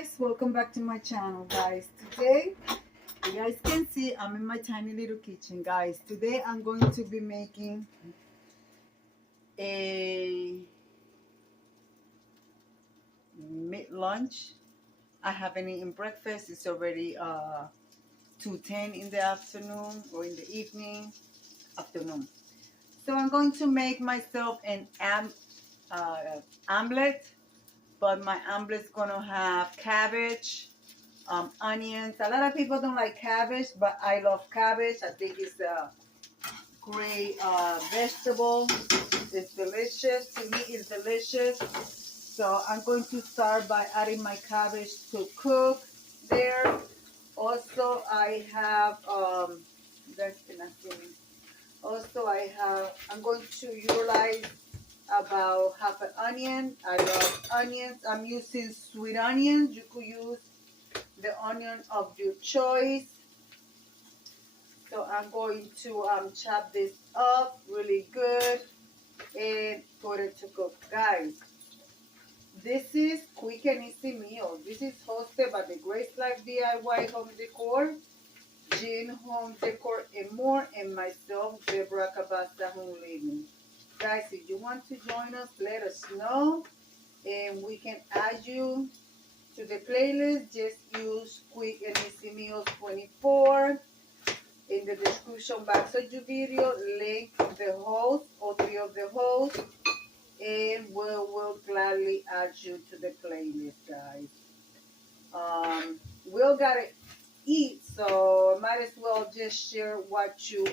guys, welcome back to my channel, guys. Today, you guys can see I'm in my tiny little kitchen, guys. Today I'm going to be making a mid-lunch. I haven't eaten breakfast. It's already 2:10 in the afternoon or in the afternoon. So I'm going to make myself an omelette, but my omelette's gonna have cabbage, onions. A lot of people don't like cabbage, but I love cabbage. I think it's a great vegetable. It's delicious. To me, it's delicious. So I'm going to start by adding my cabbage to cook there. Also, I have I'm going to utilize about half an onion. I love onions. I'm using sweet onions. You could use the onion of your choice. So I'm going to chop this up really good and put it to cook. Guys, this is quick and easy meal. This is hosted by the Grace Life DIY Home Decor, Jean Home Decor and more, and myself, Deborah Cabasta Home Living. Guys, if you want to join us, let us know, and we can add you to the playlist. Just use Quick and Easy Meals 24. In the description box of your video, link the host or three of the hosts, and we'll gladly add you to the playlist, guys. We all gotta eat, so might as well just share what you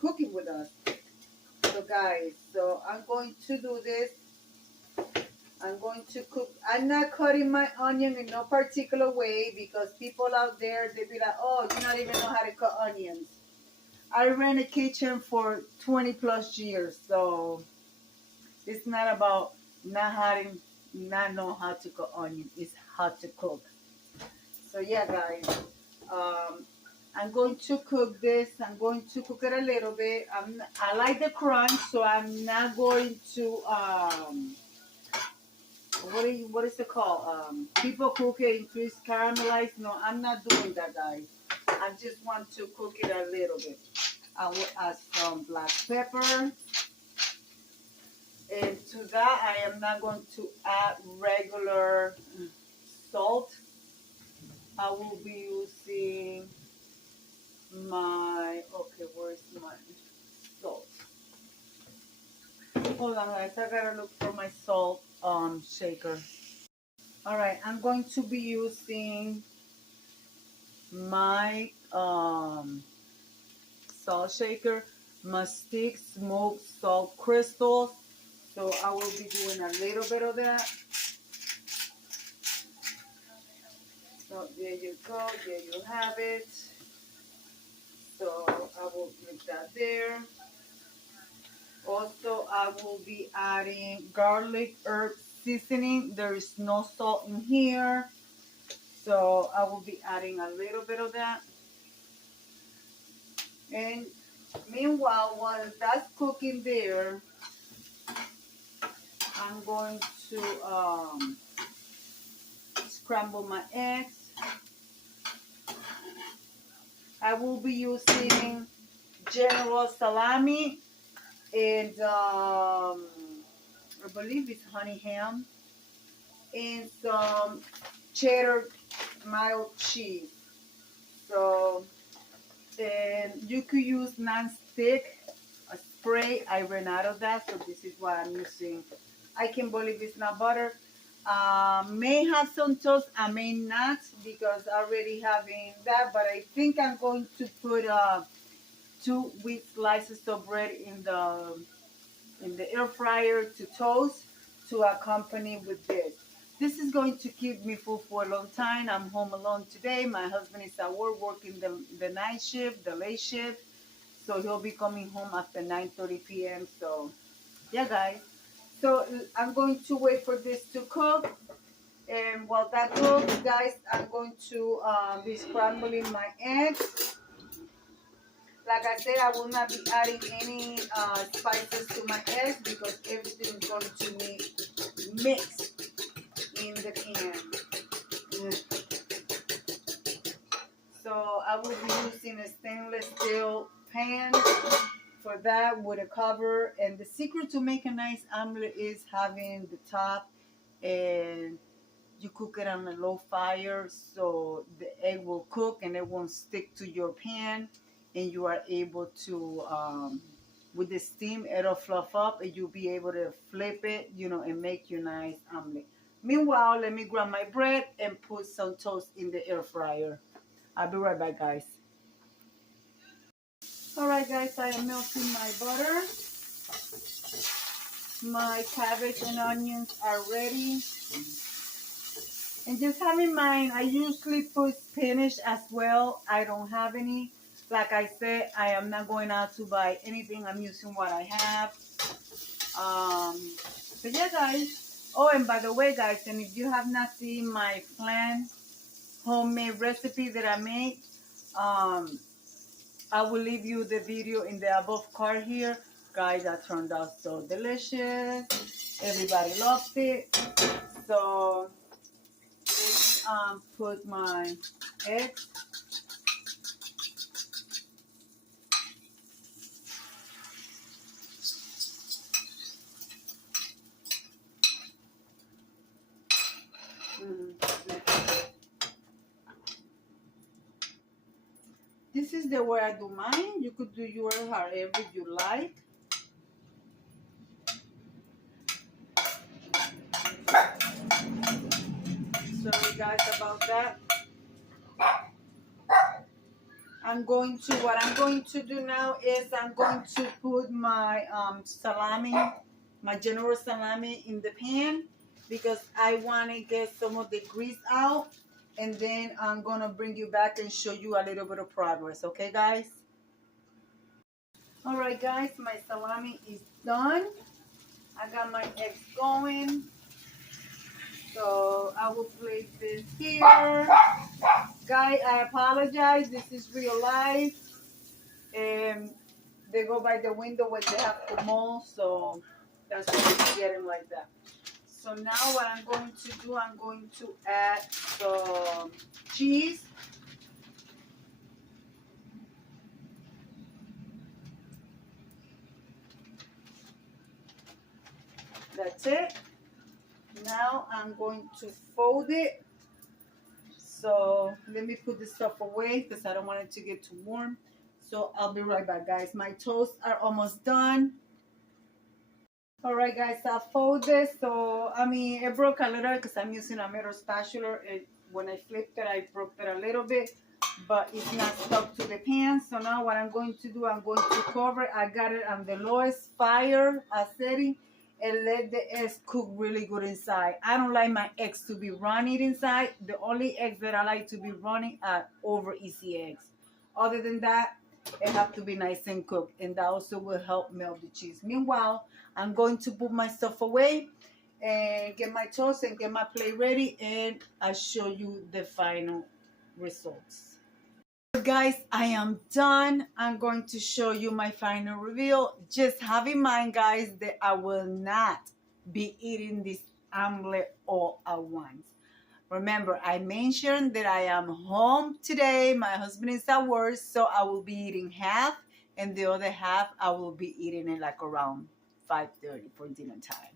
cooking with us. So guys, so I'm going to do this. I'm going to cook. I'm not cutting my onion in no particular way because people out there, they be like, oh, you don't even know how to cut onions. I ran a kitchen for 20 plus years, so it's not about not know how to cut onion. It's how to cook. So yeah, guys, I'm going to cook this. I'm going to cook it a little bit. I like the crunch, so I'm not going to what is it called? People cook it, increase caramelize. No, I'm not doing that, guys. I just want to cook it a little bit. I will add some black pepper. And to that, I am not going to add regular salt. I will be using where's my salt? Hold on, guys. I gotta look for my salt shaker. All right, I'm going to be using my salt shaker, Mastic Smoked Salt Crystals. So I will be doing a little bit of that. So there you go. There you have it. So I will put that there. Also, I will be adding garlic herb seasoning. There is no salt in here. So I will be adding a little bit of that. And meanwhile, while that's cooking there, I'm going to scramble my eggs. I will be using General salami and I believe it's honey ham and some cheddar mild cheese. So then you could use non-stick a spray. I ran out of that, so this is what I'm using. I can't believe it's not butter. May have some toast, I may not because I already having that, but I think I'm going to put 2 wheat slices of bread in the air fryer to toast to accompany with this. This is going to keep me full for a long time. I'm home alone today. My husband is at work working the night shift, the late shift. So he'll be coming home after 9:30 p.m. So yeah, guys. So I'm going to wait for this to cook. And while that cooks, guys, I'm going to be scrambling my eggs. Like I said, I will not be adding any spices to my eggs because everything is going to be mixed in the can. I will be using a stainless steel pan for that with a cover. And the secret to make a nice omelet is having the top, and you cook it on a low fire so the egg will cook and it won't stick to your pan, and you are able to with the steam it'll fluff up and you'll be able to flip it, you know, and make you nice omelet. Meanwhile, let me grab my bread and put some toast in the air fryer. I'll be right back, guys. All right, guys, I am melting my butter. My cabbage and onions are ready. And just have in mind, I usually put spinach as well. I don't have any. Like I said, I am not going out to buy anything. I'm using what I have. So yeah, guys. Oh, and by the way, guys, and if you have not seen my flan homemade recipe that I made, I will leave you the video in the above card here. Guys, that turned out so delicious. Everybody loved it. So put my eggs. This is the way I do mine. You could do yours however you like. Sorry guys about that. What I'm going to do now is I'm going to put my salami, my general salami in the pan because I want to get some of the grease out, and then I'm going to bring you back and show you a little bit of progress. Okay, guys? All right, guys, my salami is done. I got my eggs going. So I will place this here. Guys, I apologize. This is real life. They go by the window when they have to mow, so that's why it's getting like that. So now what I'm going to do, I'm going to add some cheese. That's it. Now I'm going to fold it. So let me put this stuff away because I don't want it to get too warm. So I'll be right back, guys. My toasts are almost done. All right, guys, I fold this. So, I mean, it broke a little because I'm using a metal spatula. When I flipped it, I broke it a little bit, but it's not stuck to the pan. So now what I'm going to do, I'm going to cover it. I got it on the lowest fire setting and let the eggs cook really good inside. I don't like my eggs to be runny inside. The only eggs that I like to be runny are over easy eggs. Other than that, it have to be nice and cooked, and that also will help melt the cheese. Meanwhile, I'm going to put my stuff away and get my toast and get my plate ready, and I'll show you the final results. Guys, I am done. I'm going to show you my final reveal. Just have in mind, guys, that I will not be eating this omelet all at once. Remember, I mentioned that I am home today. My husband is at work, so I will be eating half, and the other half I will be eating it like around 5:30 for dinner time.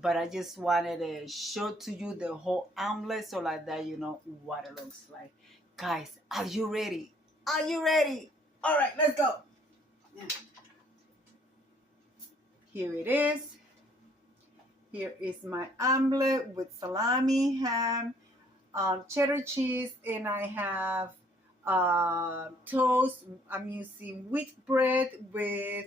But I just wanted to show to you the whole omelet so like that you know what it looks like. Guys, are you ready? Are you ready? All right, let's go. Yeah. Here it is. Here is my omelet with salami, ham, cheddar cheese, and I have toast. I'm using wheat bread with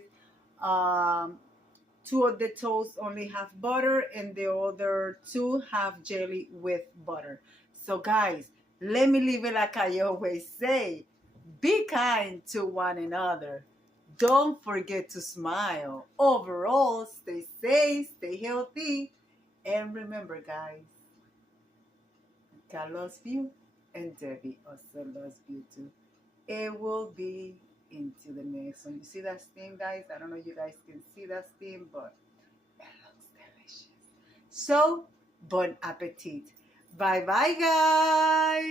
two of the toast only have butter and the other two have jelly with butter. So guys, let me leave it like I always say. Be kind to one another. Don't forget to smile. Overall, stay safe, stay healthy, and remember, guys, God loves you, and Debbie also loves you too. It will be into the next one. You see that steam, guys? I don't know if you guys can see that steam, but it looks delicious. So, bon appetit. Bye-bye, guys.